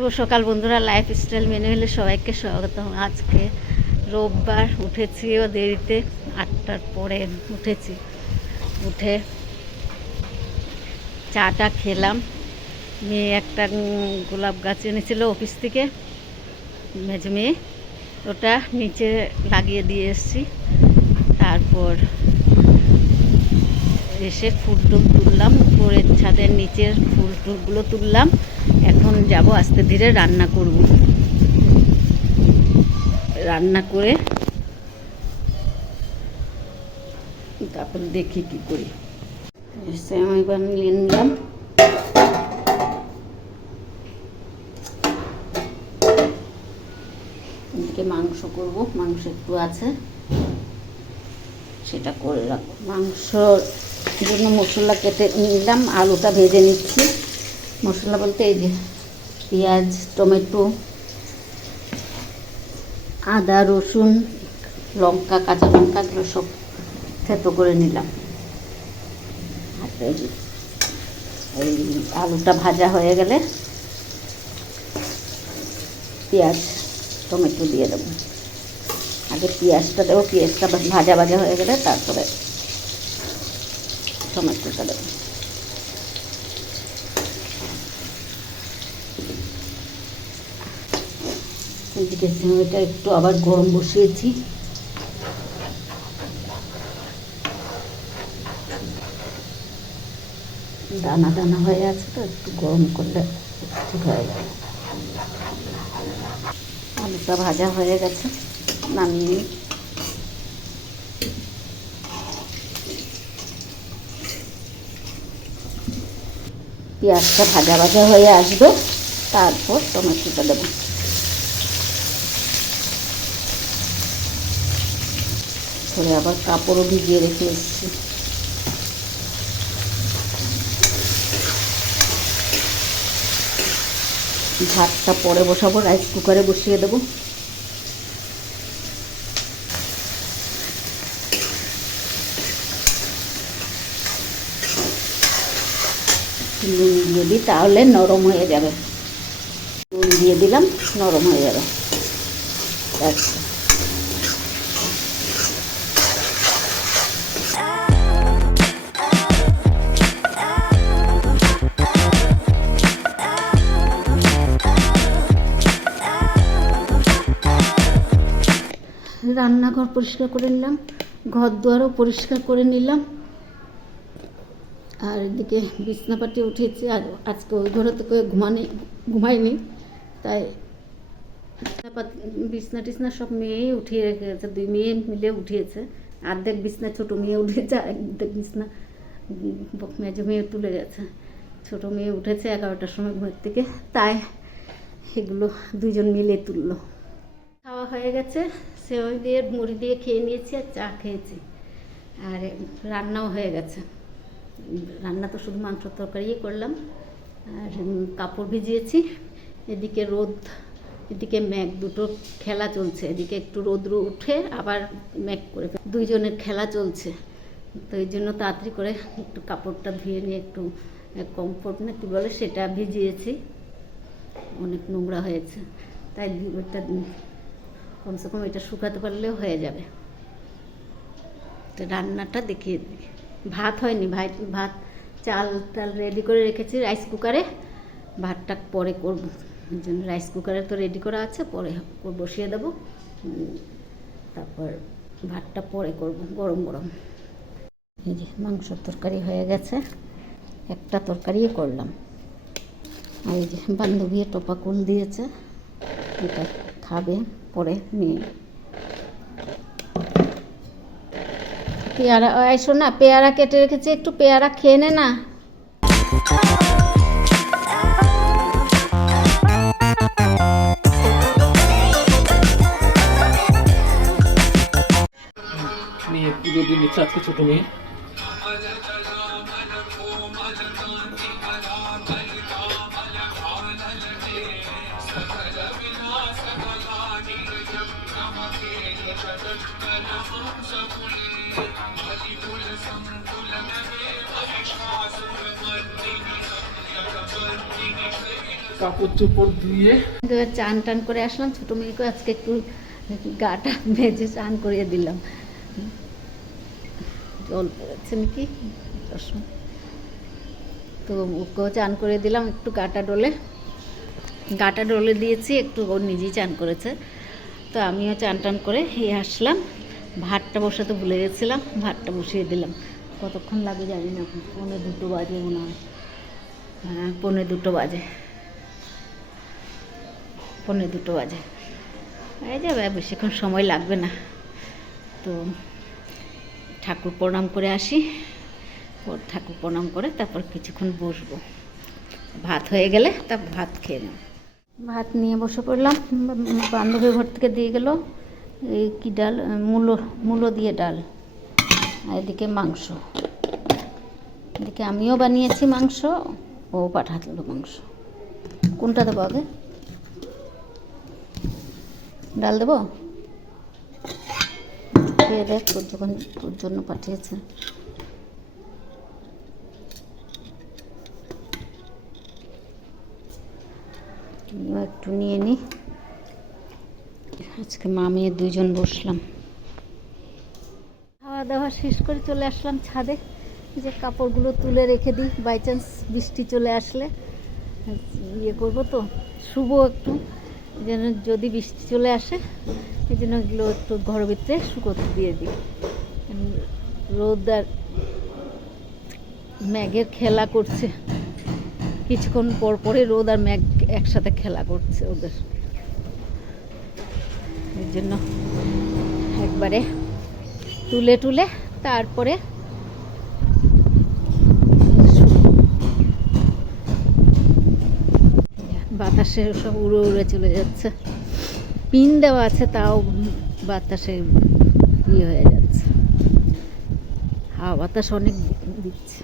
শুভ সকাল বন্ধুরা, লাইফস্টাইল ম্যানুয়ালে সবাইকে স্বাগতম। আজকে রোববার, উঠেছিও দেরিতে, 8টার পরে উঠেছি। উঠে চাটা খেলাম। মেয়ে একটা গোলাপ গাছ এনেছিল অফিস থেকে, মেজো মেয়ে, ওটা নিচে লাগিয়ে দিয়ে এসেছি। তারপর এসে ফুল টুল তুললাম, উপরের ছাদের নিচের ফুল টুলগুলো তুললাম। এখন যাব আস্তে ধীরে রান্না করব। রান্না করে তারপর দেখি কি করি। সেমাই বানিয়ে নিলাম। এদিকে মাংস করব, মাংস একটু আছে, সেটা করে রাখবো। মাংসর জন্য মশলা কেটে নিলাম, আলুটা ভেজে নিচ্ছি। মশলা বলতে এই যে পেঁয়াজ, টমেটো, আদা, রসুন, লঙ্কা, কাঁচা লঙ্কা, এগুলো সব থেতো করে নিলাম। এই আলুটা ভাজা হয়ে গেলে পেঁয়াজ টমেটো দিয়ে দেবো। আগে পেঁয়াজটা দেবো, পেঁয়াজটা ভাজা ভাজা হয়ে গেলে তারপরে টমেটোটা দেবো। এদিকে সেমাইটা একটু আবার গরম বসিয়েছি। দানা দানা হয়ে আছে তো, একটু গরম করলে ঠিক হয়ে যাবে। আলুটা ভাজা হয়ে গেছে, নামিয়ে পেঁয়াজটা ভাজা ভাজা হয়ে আসবে, তারপর টমেটোটা দেবো। পরে আবার কাপড়ও ভিজিয়ে রেখে এসেছি। ভাতটা পরে বসাবো, রাইস কুকারে বসিয়ে দেবো। নুন দিয়ে দিই, তাহলে নরম হয়ে যাবে। নুন দিয়ে দিলাম, নরম হয়ে যাবে। রান্নাঘর পরিষ্কার করে নিলাম, ঘর দুয়ারও পরিষ্কার করে নিলাম। আর এদিকে বিছনাপাটি উঠিয়েছি। আর আজকে ওই ঘরে তো কেউ ঘুমায়নি, তাই বিছনা টিছনা সব মেয়েই উঠিয়ে রেখেছে। 2 মেয়ে মিলে উঠিয়েছে। অর্ধেক বিছনা ছোটো মেয়ে উঠেছে, অর্ধেক বিছনা মেজো মেয়ে তুলে গেছে। ছোটো মেয়ে উঠেছে 11টার সময় ঘুমের থেকে, তাই এগুলো 2জন মিলে তুললো। খাওয়া হয়ে গেছে, সেমাই দিয়ে মুড়ি দিয়ে খেয়ে নিয়েছি, আর চা খেয়েছি। আর রান্নাও হয়ে গেছে। রান্না তো শুধু মাংস তরকারিই করলাম। আর কাপড় ভিজিয়েছি। এদিকে রোদ, এদিকে মেঘ, দুটো খেলা চলছে। এদিকে একটু রোদ্র উঠে আবার মেঘ করে, 2জনের খেলা চলছে। তো এই জন্য তাড়াতাড়ি করে একটু কাপড়টা ধুয়ে নিয়ে একটু কমফোর্ট না কী বলে সেটা ভিজিয়েছি। অনেক নোংরা হয়েছে, তাই ওইটা কমসে কম এটা শুকাতে পারলেও হয়ে যাবে। তো রান্নাটা দেখিয়ে দিই। ভাত হয়নি, ভাত চাল রেডি করে রেখেছি রাইস কুকারে। ভাতটা পরে করব, ওই জন্য রাইস কুকারে তো রেডি করা আছে, পরে বসিয়ে দেবো। তারপর ভাতটা পরে করব গরম গরম। এই যে মাংসর তরকারি হয়ে গেছে, একটা তরকারিই করলাম। আর এই যে বান্ধবী টোপা কুল দিয়েছে, এটা খাবে পরে নিয়ে। পেয়ারা এসো না, পেয়ারা কেটে রেখেছি, একটু পেয়ারা খেয়ে নে না। পুজো দিয়ে নিচ্ছে আজকে ছোট মেয়ে। কাপড় চোপড় ধুয়ে এবার চান টান করে আসলাম, ছোটো মেয়েকে আজকে একটু গাটা ভেজে চান করিয়ে দিলাম। জল পড়েছে নাকি চশমা, তো ওকেও চান করে দিলাম, একটু গাটা ডলে দিয়েছি, একটু ও নিজেই চান করেছে। তো আমিও চান টান করে আসলাম। ভাতটা বসাতে ভুলে গেছিলাম, ভাতটা বসিয়ে দিলাম। কতক্ষণ লাগে জানি না, 1:45 বাজে মনে হয়। হ্যাঁ 1:45 বাজে, 1:45 বাজে। এই যাবে, বেশিক্ষণ সময় লাগবে না। তো ঠাকুর প্রণাম করে আসি, ঠাকুর প্রণাম করে তারপর কিছুক্ষণ বসবো। ভাত হয়ে গেলে তারপর ভাত খেয়ে নেব। ভাত নিয়ে বসে পড়লাম। বান্ধবীর ঘর থেকে দিয়ে গেল এই কি ডাল, মূলো দিয়ে ডাল, আর এদিকে মাংস। এদিকে আমিও বানিয়েছি মাংস, ও পাঠালো মাংস। কোনটা দেবো আগে? ডাল দেবো? খেয়ে দেখ, তোর জন্য পাঠিয়েছে। একটু নিয়ে নিই। আজকে মা মেয়ে দুইজন বসলাম। খাওয়া দাওয়া শেষ করে চলে আসলাম ছাদে, যে কাপড়গুলো তুলে রেখে দিই, বাই চান্স বৃষ্টি চলে আসলে ইয়ে করবো, তো শুবো একটু, যেন যদি বৃষ্টি চলে আসে এই জন্য এগুলো একটু ঘরের ভিতরে শুকোতে দিয়ে দিই। রোদ আর মেঘের খেলা করছে, কিছুক্ষণ পর পরে রোদ আর মেঘ একসাথে খেলা করছে ওদের, এর জন্য একবারে তুলে তারপরে বাতাসে সব উড়ে চলে যাচ্ছে। পিন দেওয়া আছে, তাও বাতাসে ইয়ে হয়ে যাচ্ছে, হাওয়া বাতাস অনেক দিচ্ছে।